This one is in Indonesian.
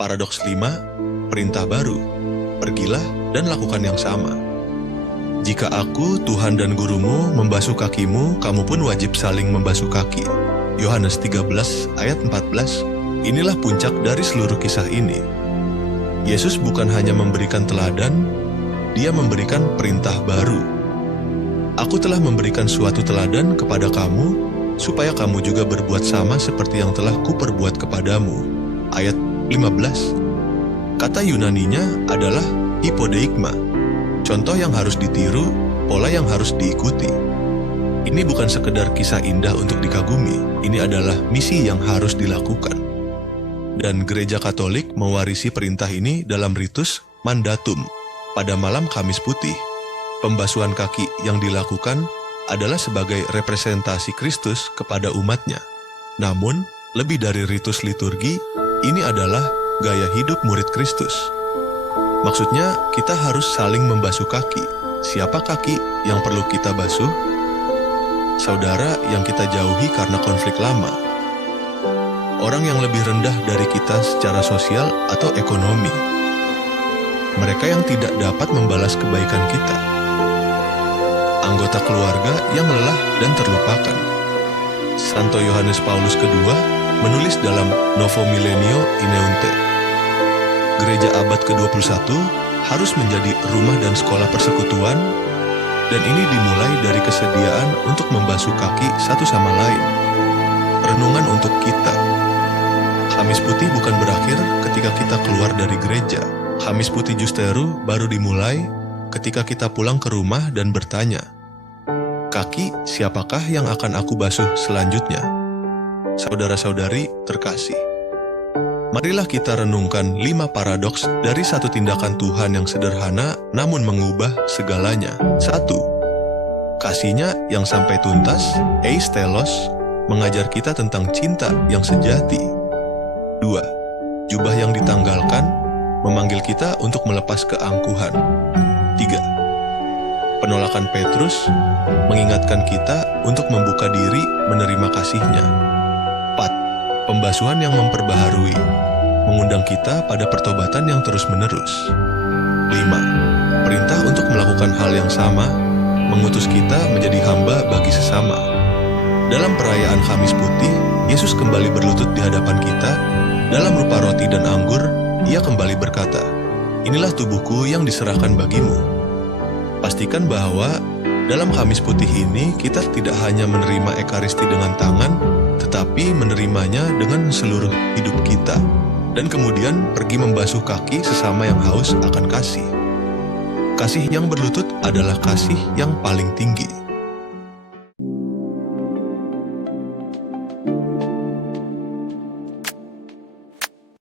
Paradoks 5, perintah baru, pergilah dan lakukan yang sama. Jika aku, Tuhan dan gurumu, membasuh kakimu, kamu pun wajib saling membasuh kaki. Yohanes 13 ayat 14. Inilah puncak dari seluruh kisah ini. Yesus bukan hanya memberikan teladan, Dia memberikan perintah baru. Aku telah memberikan suatu teladan kepada kamu, supaya kamu juga berbuat sama seperti yang telah kuperbuat kepadamu. Ayat 15. Kata Yunaninya adalah hipodeikma, contoh yang harus ditiru, pola yang harus diikuti. Ini bukan sekedar kisah indah untuk dikagumi, ini adalah misi yang harus dilakukan. Dan Gereja Katolik mewarisi perintah ini dalam ritus mandatum pada malam Kamis Putih. Pembasuhan kaki yang dilakukan adalah sebagai representasi Kristus kepada umatnya. Namun, lebih dari ritus liturgi, ini adalah gaya hidup murid Kristus. Maksudnya, kita harus saling membasuh kaki. Siapa kaki yang perlu kita basuh? Saudara yang kita jauhi karena konflik lama. Orang yang lebih rendah dari kita secara sosial atau ekonomi. Mereka yang tidak dapat membalas kebaikan kita. Anggota keluarga yang lelah dan terlupakan. Santo Yohanes Paulus II menulis dalam Novo Millennio Ineunte, Gereja abad ke-21 harus menjadi rumah dan sekolah persekutuan, dan ini dimulai dari kesediaan untuk membasuh kaki satu sama lain. Renungan untuk kita. Kamis Putih bukan berakhir ketika kita keluar dari gereja. Kamis Putih Justeru baru dimulai ketika kita pulang ke rumah dan bertanya, kaki siapakah yang akan aku basuh selanjutnya? Saudara-saudari terkasih, marilah kita renungkan 5 paradoks dari satu tindakan Tuhan yang sederhana namun mengubah segalanya. 1. Kasihnya yang sampai tuntas, eis telos, mengajar kita tentang cinta yang sejati. 2. Jubah yang ditanggalkan, memanggil kita untuk melepas keangkuhan. 3. Penolakan Petrus, mengingatkan kita untuk membuka diri menerima kasihnya. 4. Pembasuhan yang memperbaharui, mengundang kita pada pertobatan yang terus-menerus. 5. Perintah untuk melakukan hal yang sama, mengutus kita menjadi hamba bagi sesama. Dalam perayaan Kamis Putih, Yesus kembali berlutut di hadapan kita. Dalam rupa roti dan anggur, Ia kembali berkata, inilah tubuhku yang diserahkan bagimu. Pastikan bahwa dalam Kamis Putih ini kita tidak hanya menerima Ekaristi dengan tangan, tetapi menerimanya dengan seluruh hidup kita, dan kemudian pergi membasuh kaki sesama yang haus akan kasih. Kasih yang berlutut adalah kasih yang paling tinggi.